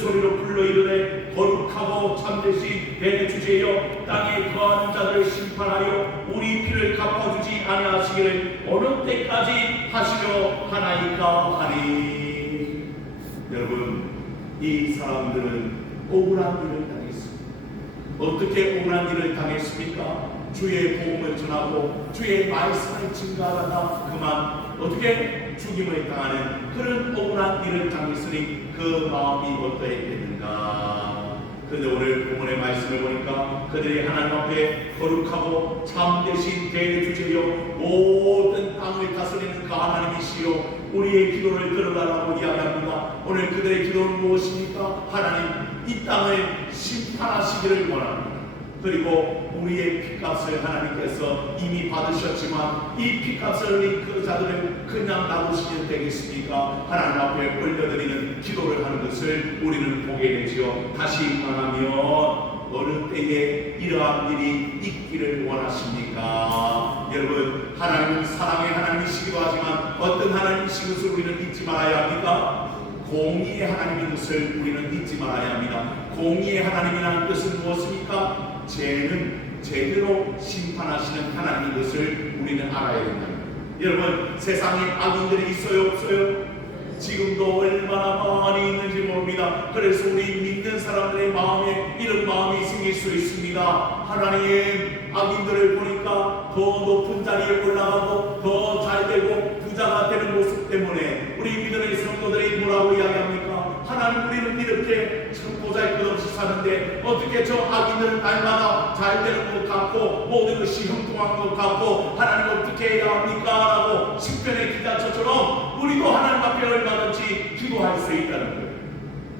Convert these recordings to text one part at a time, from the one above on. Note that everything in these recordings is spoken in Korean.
소리로 불러 이르되 거룩하고 참되신 대주제여 땅에 거하는 자들을 심판하여 우리 피를 갚아주지 아니하시기를 어느 때까지 하시려 하나이까 하니. 여러분, 이 사람들은 억울한 일을 당했습니다. 어떻게 억울한 일을 당했습니까? 주의 복음을 전하고 주의 말씀을 증거하다가 그만 어떻게 죽임을 당하는 그런 억울한 일을 당했으니 그 마음이 어떠했겠는가. 그런데 오늘 본문의 말씀을 보니까 그들이 하나님 앞에 거룩하고 참되신 대주제여 모든 땅을 다스리는 그 하나님이시여 우리의 기도를 들어달라고 이야기합니다. 오늘 그들의 기도는 무엇입니까? 하나님, 이 땅을 심판하시기를 원합니다. 그리고 우리의 피값을 하나님께서 이미 받으셨지만 이 피값을 흘린 그 자들을 그냥 놔두시면 되겠습니까? 하나님 앞에 올려드리는 기도를 하는 것을 우리는 보게 되지요. 다시 말하면 어느 때에 이러한 일이 있기를 원하십니까? 여러분, 하나님은 사랑의 하나님이시기도 하지만 어떤 하나님이신 것을 우리는 잊지 말아야 합니까? 공의의 하나님인 것을 우리는 잊지 말아야 합니다. 공의의 하나님이라는 뜻은 무엇입니까? 죄는 제대로 심판하시는 하나님인 것을 우리는 알아야 된다. 여러분, 세상에 악인들이 있어요, 없어요? 지금도 얼마나 많이 있는지 모릅니다. 그래서 우리 믿는 사람들의 마음에 이런 마음이 생길 수 있습니다. 하나님, 악인들을 보니까 더 높은 자리에 올라가고 더 잘되고 부자가 되는 모습 때문에 우리 믿음의 성도들이 뭐라고 이야기합니까? 하나님, 우리는 이렇게 참 보잘것없이 사는데 어떻게 저 악인들은 날마다 잘되는 것 같고 모든 것이 형통한 것 같고 하나님 어떻게 해야 합니까? 라고 시편의 기자처럼 우리도 하나님 앞에 얼마든지 기도할 수 있다는 거예요.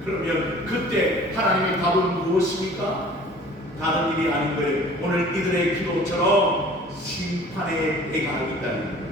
그러면 그때 하나님의 답은 무엇입니까? 다른 일이 아닌 거예요. 오늘 이들의 기도처럼 심판의 때가 있다는 거예요.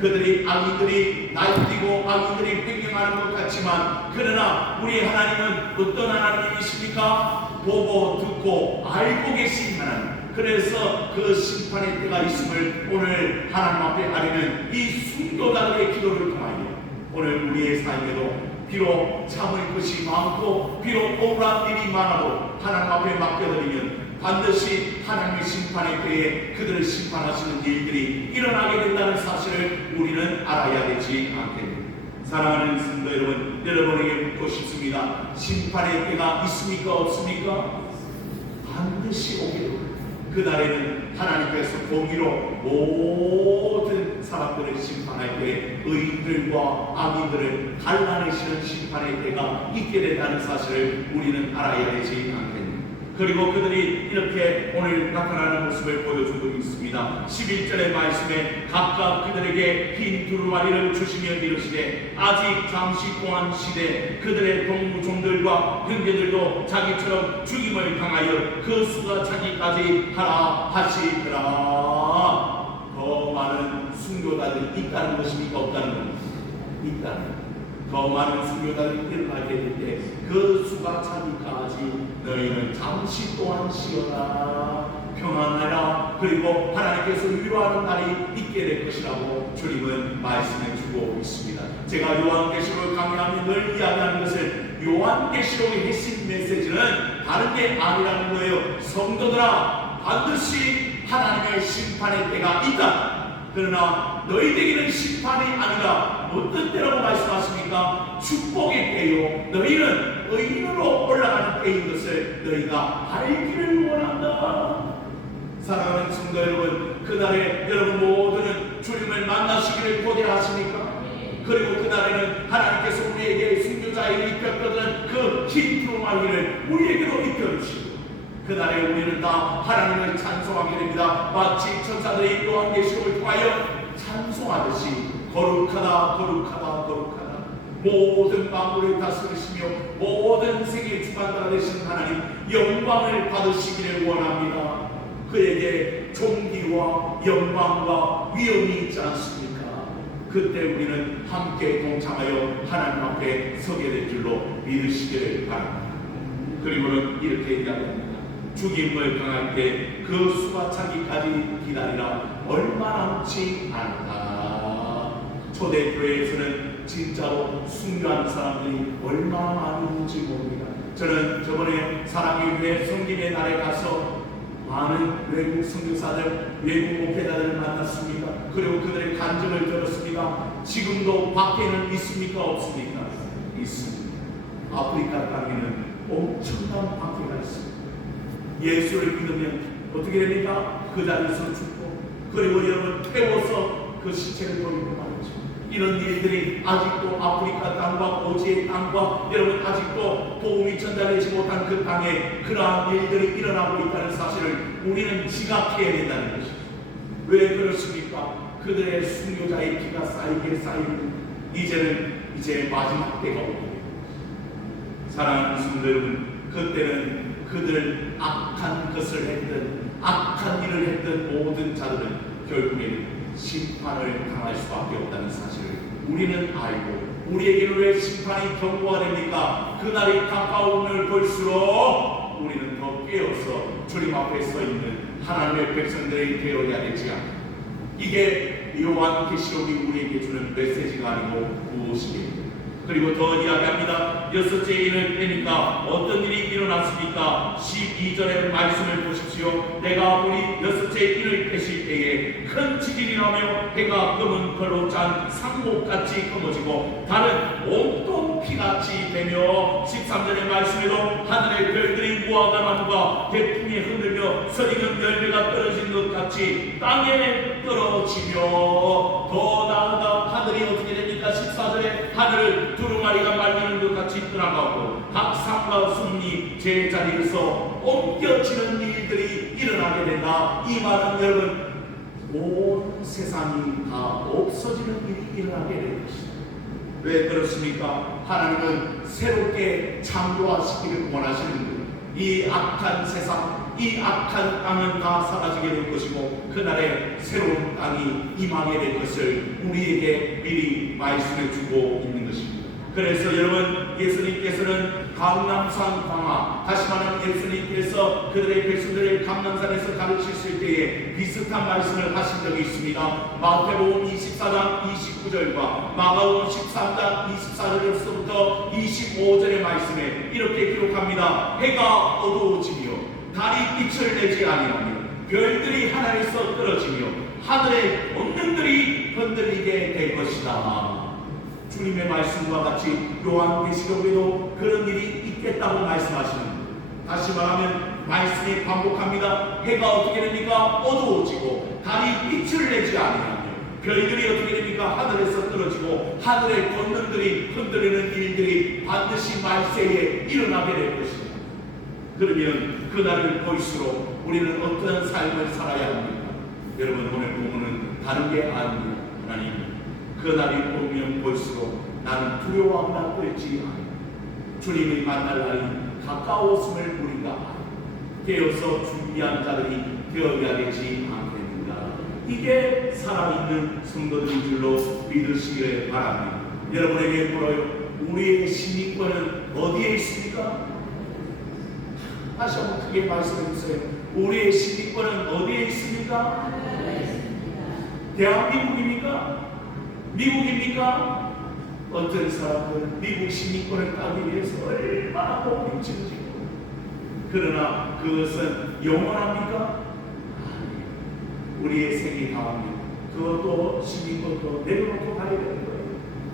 그들이 악인들이 날뛰고 악인들이 횡령하는 것 같지만 그러나 우리 하나님은 어떤 하나님이십니까? 보고 듣고 알고 계신 하나님. 그래서 그 심판의 때가 있음을 오늘 하나님 앞에 아뢰는 이 순교자들의 기도를 통하여 오늘 우리의 삶에도 비록 참을 것이 많고 비록 억울한 일이 많아도 하나님 앞에 맡겨드리면 반드시 하나님의 심판의 때에 그들을 심판하시는 일들이 일어나게 된다는 사실을 우리는 알아야 되지 않겠습니까? 사랑하는 성도 여러분, 여러분에게 묻고 싶습니다. 심판의 때가 있습니까? 없습니까? 반드시 오게 됩니다. 그날에는 하나님께서 공의로 모든 사람들을 심판할 때 의인들과 악인들을 갈라내시는 심판의 때가 있게 된다는 사실을 우리는 알아야 되지 않겠습니까? 그리고 그들이 이렇게 오늘 나타나는 모습을 보여주고 있습니다. 11절의 말씀에 각각 그들에게 흰 두루마리를 주시며 이르시되 아직 잠시 동안 시대 그들의 동무종들과 형제들도 자기처럼 죽임을 당하여 그 수가 차기까지 하라 하시더라. 더 많은 순교자들이 있다는 것입니까? 없다는 것입니까? 있다는 더 많은 순교자들이 일어나게 될 때 그 수가 차기까지 너희는 잠시 동안 쉬어라 평안하라. 그리고 하나님께서 위로하는 날이 있게 될 것이라고 주님은 말씀해 주고 있습니다. 제가 요한계시록을 강의하며 늘 이야기하는 것은 요한계시록의 핵심 메시지는 다른 게 아니라는 거예요. 성도들아, 반드시 하나님의 심판의 때가 있다. 그러나 너희에게는 심판이 아니라 어떤 때라고 말씀하십니까? 축복의 때요. 너희는 의인으로 올라가는 때인 것을 너희가 알기를 원한다. 사랑하는 성도 여러분, 그날에 여러분 모두는 주님을 만나시기를 고대하십니까? 그리고 그날에는 하나님께서 우리에게 순교자에게 입혀주는 그 흰 두루마리를 우리에게도 입혀주시고 그날에 우리는 다 하나님을 찬송하게 됩니다. 마치 천사들이 요한계시록을 통하여 찬송하듯이 거룩하다 거룩하다 거룩하다 모든 만물을 다스리시며 모든 세계 주관자가 되신 하나님 영광을 받으시기를 원합니다. 그에게 존귀와 영광과 위엄이 있지 않습니까? 그때 우리는 함께 동참하여 하나님 앞에 서게 될 줄로 믿으시기를 바랍니다. 그리고는 이렇게 이야기합니다. 죽임을 당할 때 그 수가 차기까지 기다리라. 얼마 남지 않다. 초대교회에서는 진짜로 순교한 사람들이 얼마나 많이 있는지 모릅니다. 저는 저번에 사랑의 교회 성김의 날에 가서 많은 외국 선교사들, 외국 목회자들을 만났습니다. 그리고 그들의 간증을 들었습니다. 지금도 밖에는 있습니까? 없습니까? 있습니다. 아프리카 땅에는 엄청난 박해가 있습니다. 예수를 믿으면 어떻게 됩니까? 그 자리에서 죽고, 그리고 여러분 태워서 그 시체를 돌리고 말이죠. 이런 일들이 아직도 아프리카 땅과 오지의 땅과 여러분 아직도 도움이 전달되지 못한 그 땅에 그러한 일들이 일어나고 있다는 사실을 우리는 지각해야 된다는 것이죠. 왜 그렇습니까? 그들의 순교자의 피가 쌓이고 이제 마지막 때가 오고, 사랑하는 성도 여러분, 그때는 그들 악한 것을 했던, 악한 일을 했던 모든 자들은 결국에는 심판을 당할 수밖에 없다는 사실을 우리는 알고, 우리에게는 왜 심판이 경고가 됩니까? 그날이 가까움을 볼수록 우리는 더 깨어서 주님 앞에 서 있는 하나님의 백성들이 되어야 되지 않나. 이게 요한계시록이 우리에게 주는 메시지가 아니고 무엇이겠습니까? 그리고 더 이야기합니다. 여섯째 일을 빼니까 어떤 일이 일어났습니까? 12절의 말씀을 보십시오. 내가 보니 여섯째 일을 빼실 때에 큰 지진이 나며 해가 검은 걸로 짠 상목같이 검어지고 달은 온통 피같이 되며 13절의 말씀에도 하늘의 별들이 무화과 나무가 대풍에 흔들며 서리는 열매가 떨어진 것 같이 땅에 떨어지며, 더 나아가 하늘이 어떻게 됩니까? 14절에 하늘을 두루마리가 말리는 것 같이 떠나가고 각 산과 숲이 제자리에서 옮겨지는 일들이 일어나게 된다. 이 말은 여러분 온 세상이 다 없어지는 일이 일어나게 될 것이다. 왜 그렇습니까? 하나님은 새롭게 창조하시기를 원하시는 거예요. 이 악한 세상, 이 악한 땅은 다 사라지게 될 것이고 그날에 새로운 땅이 임하게 될 것을 우리에게 미리 말씀해 주고 있는 것입니다. 그래서 여러분, 예수님께서는 감람산 광화, 다시 말하면 예수님께서 그들의 백성들을 감람산에서 가르치실 때에 비슷한 말씀을 하신 적이 있습니다. 마태복음 24장 29절과 마가복음 13장 24절에서부터 25절의 말씀에 이렇게 기록합니다. 해가 어두워지며 달이 빛을 내지 아니하며 별들이 하늘에서 떨어지며 하늘의 권능들이 흔들리게 될 것이다. 주님의 말씀과 같이 요한계시록에도 그런 일이 있겠다고 말씀하시는 거예요. 다시 말하면 말씀이 반복합니다. 해가 어떻게 됩니까? 어두워지고 달이 빛을 내지 아니하며 별들이 어떻게 됩니까? 하늘에서 떨어지고 하늘의 권능들이 흔들리는 일들이 반드시 말세에 일어나게 될 것입니다. 그러면 그날을 볼수록 우리는 어떤 삶을 살아야 합니까? 여러분, 오늘 본문은 다른 게 아닙니다. 하나님, 그날이 오면 볼수록 나는 두려워함과 떨지 않아. 주님을 만날 날이 가까웠음을 우리가 깨어서 준비한 자들이 되어야 되지 않겠는가. 이게 살아있는 성도들인 줄로 믿으시길 바랍니다. 여러분에게 물어요. 우리의 시민권은 어디에 있습니까? 다시 한번 크게 말씀해 주세요. 우리의 시민권은 어디에 있습니까? 대한민국입니까? 미국입니까? 어떤 사람들은 미국 시민권을 따기 위해서 얼마나 고민치는지. 그러나 그것은 영원합니까? 우리의 생이 다합니다. 그것도 시민권도 내려놓고 가야 되는 거예요.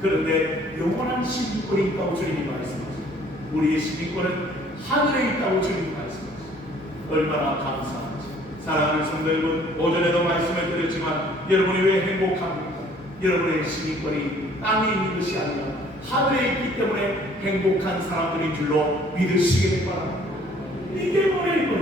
그런데 영원한 시민권이 있다고 주님이 말씀하세요. 우리의 시민권은 하늘에 있다고 주님이 말씀하세요. 얼마나 감사한지. 사랑하는 성도 여러분, 오전에도 말씀을 드렸지만 여러분이 왜 행복합니까? 여러분의 시민권이 땅에 있는 것이 아니라 하늘에 있기 때문에 행복한 사람들인 줄로 믿으시길 바랍니다. 이게 뭐예요, 이거?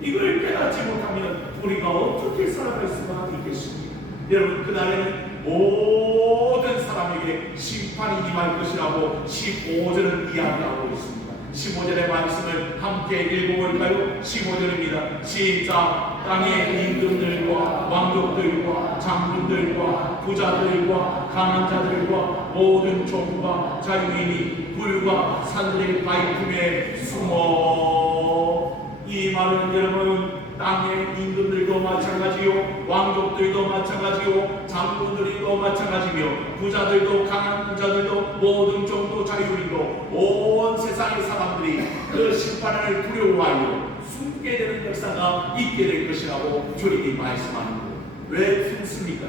이걸 깨닫지 못하면 우리가 어떻게 살아갈 수가 있겠습니까? 여러분, 그날에는 모든 사람에게 심판이 임할 것이라고 15절은 이야기하고 있습니다. 15절의 말씀을 함께 읽어볼까요? 15절입니다. 시작. 땅의 임금들과 왕족들과 장군들과 부자들과 가난한 자들과 모든 종과 자유인이 불과 산들의 바위틈에 숨어. 이 말은 여러분 땅의 임금들도 마찬가지요, 왕족들도 마찬가지요, 장로들도 마찬가지며 부자들도 가난한 자들도 모든 정도 자유인도 온 세상의 사람들이 그 심판을 두려워하여 숨게 되는 역사가 있게 될 것이라고 주님이 말씀하는 것. 왜 숨습니까?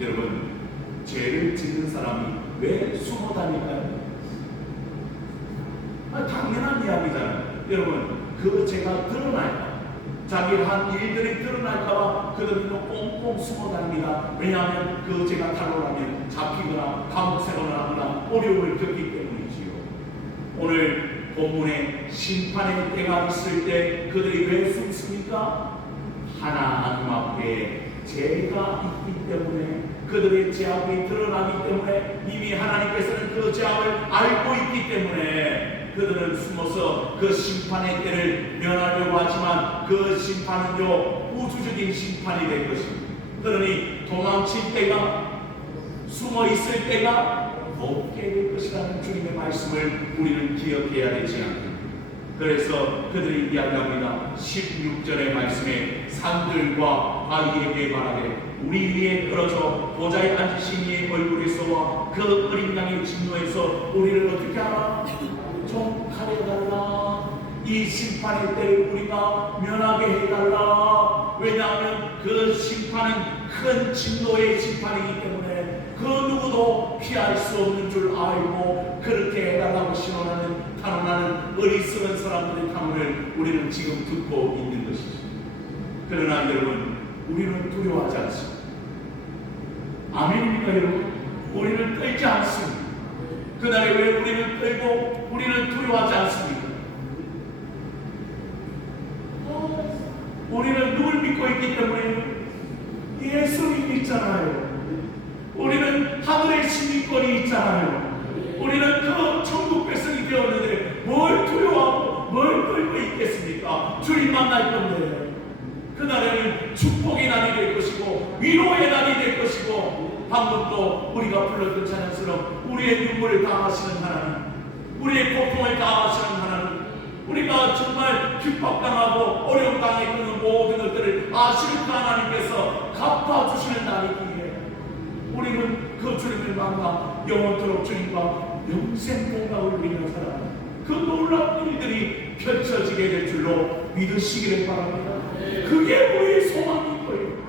여러분, 죄를 짓는 사람이 왜 숨어 다닐까요? 당연한 이야기잖아요. 여러분, 그 죄가 드러날까, 자기 한 일들이 드러날까봐 그들은 꽁꽁 숨어 다닙니다. 왜냐하면 그 죄가 탄로나면 잡히거나 감옥 생활을 하거나 어려움을 겪기 때문이지요. 오늘 본문에 심판의 때가 있을 때 그들이 왜 숨습니까? 하나님 앞에 죄가 있기 때문에, 그들의 죄악이 드러나기 때문에, 이미 하나님께서는 그 죄악을 알고 있기 때문에 그들은 숨어서 그 심판의 때를 면하려고 하지만 그 심판은요 우주적인 심판이 될 것입니다. 그러니 도망칠 때가, 숨어 있을 때가 없게 될 것이라는 주님의 말씀을 우리는 기억해야 되지 않습니까? 그래서 그들이 이야기합니다. 16절의 말씀에 산들과 바위에게 말하되 우리 위에 떨어져 보좌에 앉으신 이의 얼굴에서와 그 어린 양의 진노에서 우리를 어떻게 하라? 좀 가려달라. 이 심판의 때를 우리가 면하게 해달라. 왜냐하면 그 심판은 큰 진노의 심판이기 때문에 그 누구도 피할 수 없는 줄 알고 그렇게 해달라고 신원하는, 탄원하는 어리석은 사람들의 탄원을 우리는 지금 듣고 있는 것이죠. 그러나 여러분, 우리는 두려워하지 않습니다. 아멘입니까 여러분? 우리는 떨지 않습니다. 그날에 왜 우리는 떨고 우리는 두려워하지 않습니까? 우리는 누굴 믿고 있기 때문에 예수님 믿잖아요. 우리는 하늘의 시민권이 있잖아요. 우리는 그 천국 백성이 되었는데 뭘 두려워하고 뭘 떨고 있겠습니까? 주님 만날 건데 그날에는 축복의 날이 될 것이고 위로의 날이 될 것이고, 방금 또 우리가 불렀던 찬양처럼 우리의 눈물을 당하시는 하나님, 우리의 고통을 당하시는 하나님, 우리가 정말 핍박당하고 어려움 당했던 모든 것들을 아시는 그 하나님께서 갚아주시는 날이기에 우리는 그 주님을 만나 영원토록 주님과 영생 동락을 누리는 사람, 그 놀라운 일들이 펼쳐지게 될 줄로 믿으시기를 바랍니다. 그게 우리의 소망인 거예요.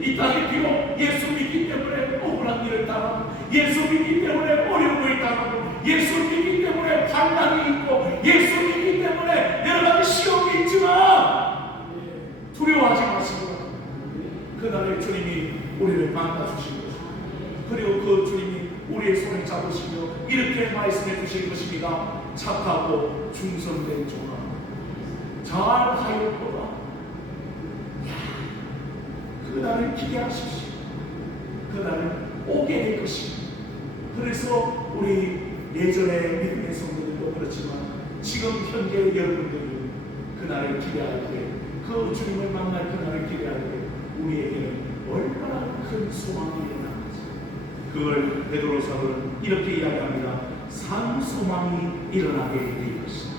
이 땅에 비록 예수 믿기 때문에 억울한 일을 당하고, 예수 믿기 때문에 어려움을 당하고, 예수 믿기 때문에 환난이 있고, 예수 믿기 때문에 여러 가지 시험이 있지만 두려워하지 마시고 그날에 주님이 우리를 만나주신 것입니다. 그리고 그 주님이 우리의 손을 잡으시며 이렇게 말씀해 주실 것입니다. 착하고 충성된 종아, 잘하였도다. 그날을 기대하십시오. 그날은 오게 될 것입니다. 그래서 우리 예전의 믿음의 성도들도 그렇지만 지금 현재 여러분들이 그날을 기대할 때, 그 주님을 만날 그날을 기대할 때 우리에게는 얼마나 큰 소망이 일어나는지, 그걸 베드로 사도는 이렇게 이야기합니다. 산 소망이 일어나게 될 것이다.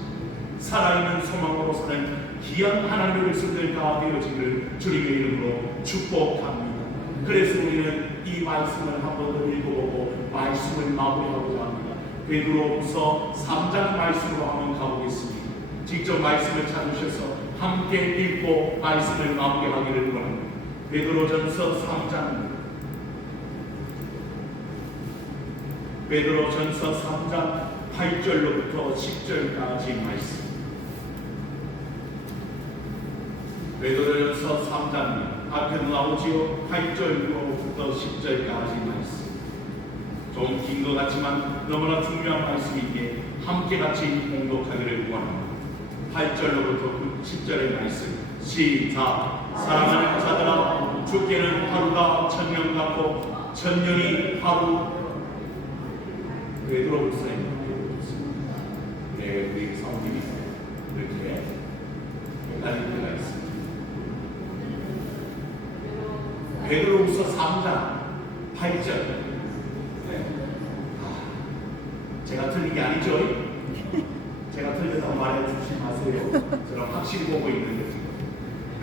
살아있는 소망으로 사는 귀한 하나님의 백성들 다 되어지기를 주님의 이름으로 축복합니다. 그래서 우리는 이 말씀을 한 번 더 읽어보고 말씀을 마무리하고자 합니다. 베드로후서 3장 말씀으로 한번 가보겠습니다. 직접 말씀을 찾으셔서 함께 읽고 말씀을 마무리하기를 원합니다. 베드로전서 3장, 베드로전서 3장 8절로부터 10절까지 말씀. 베드로전서 3장 앞에도 나오지요. 8절로부터 10절까지 말씀. 좀 긴 것 같지만 너무나 중요한 말씀이기에 함께 같이 공독하기를 원합니다. 8절로부터 10절의 말씀 시작. 사랑하는 자들아, 주께는 하루가 천년 같고 천년이 하루. 베드로 목사님, 우리 사모님이 이렇게 헷갈릴 때가 있습니다. 베드로후서 3장 8절. 제가 틀린 게 아니죠? 제가 틀렸다고 말해 주시지 마세요. 저는 확실히 보고 있는 거죠.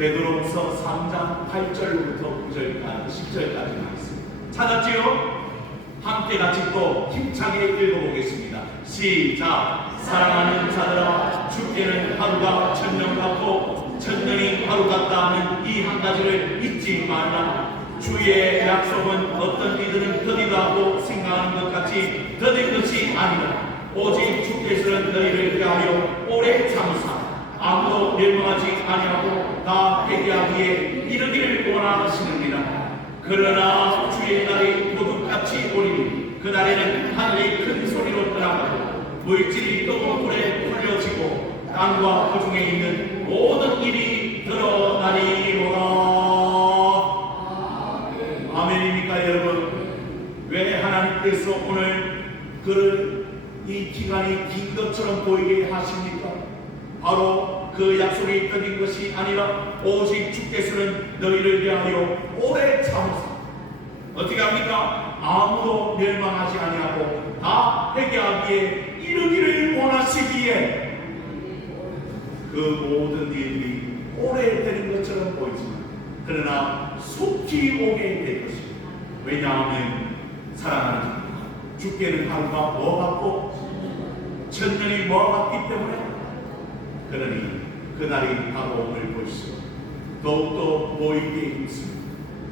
베드로후서 3장 8절부터 9절까지 10절까지 말씀 찾았지요? 함께 같이 또 힘차게 읽어보겠습니다. 시작. 사랑하는 자들아, 주께는 하루가 천년 같고 천년이 하루 같다 하는 이 한 가지를 잊지 말라. 주의 약속은 어떤 이들은 더디다 하고 생각하는 것 같이 더딘 것이 아니라 오직 주께서는 너희를 위하여 오래 참으사 아무도 멸망하지 아니하고 다 회개하기에 이르기를 원하시느니라. 그러나 주의 날이 도둑같이 오리니 그날에는 하늘이 큰 소리로 떠나가고 물질이 뜨거운 불에 불려지고 땅과 그 중에 있는 모든 일이 드러나리로라. 아멘입니까 여러분? 왜 하나님께서 오늘 이 기간이 긴 것처럼 보이게 하십니까? 바로 그 약속이 떠진 것이 아니라 오직 주께서는 너희를 위하여 오래 참으사 어떻게 합니까? 아무도 멸망하지 아니하고 다 회개하기에 이르기를 원하시기에 그 모든 일이 오래되는 것처럼 보이지만 그러나 속히 오게 될 것입니다. 왜냐하면 사랑하는 주께는 하루가 뭐 같고 천년이 뭐 같기 때문에 그러니 그날이 다가옴을 보시고 더욱더 보이게 힘씁니다.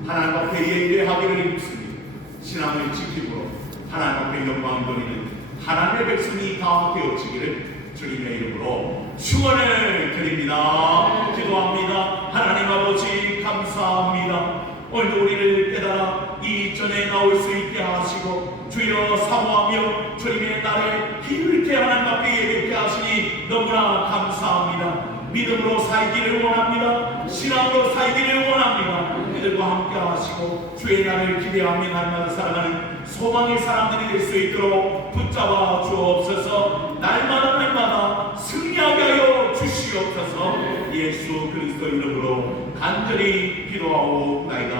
하나님 앞에 예배하기를 힘씁니다. 신앙을 지킴으로 하나님 앞에 영광 돌리는 하나님의 백성이 다 되어지기를 주님의 이름으로 축원을 드립니다. 기도합니다. 하나님 아버지 감사합니다. 오늘도 우리를 깨달아 이 전에 나올 수 있게 하시고 주여 사모하며 주님의 날에 힘있게 하나님 앞에 예배케 하시니 너무나 감사합니다. 믿음으로 살기를 원합니다. 신앙으로 살기를 원합니다. 이들과 함께 하시고 주의 날을 기대하며 날마다 살아가는 소망의 사람들이 될 수 있도록 붙잡아 주옵소서. 날마다 승리하게 하여 주시옵소서. 예수 그리스도 이름으로 간절히 기도하옵나이다.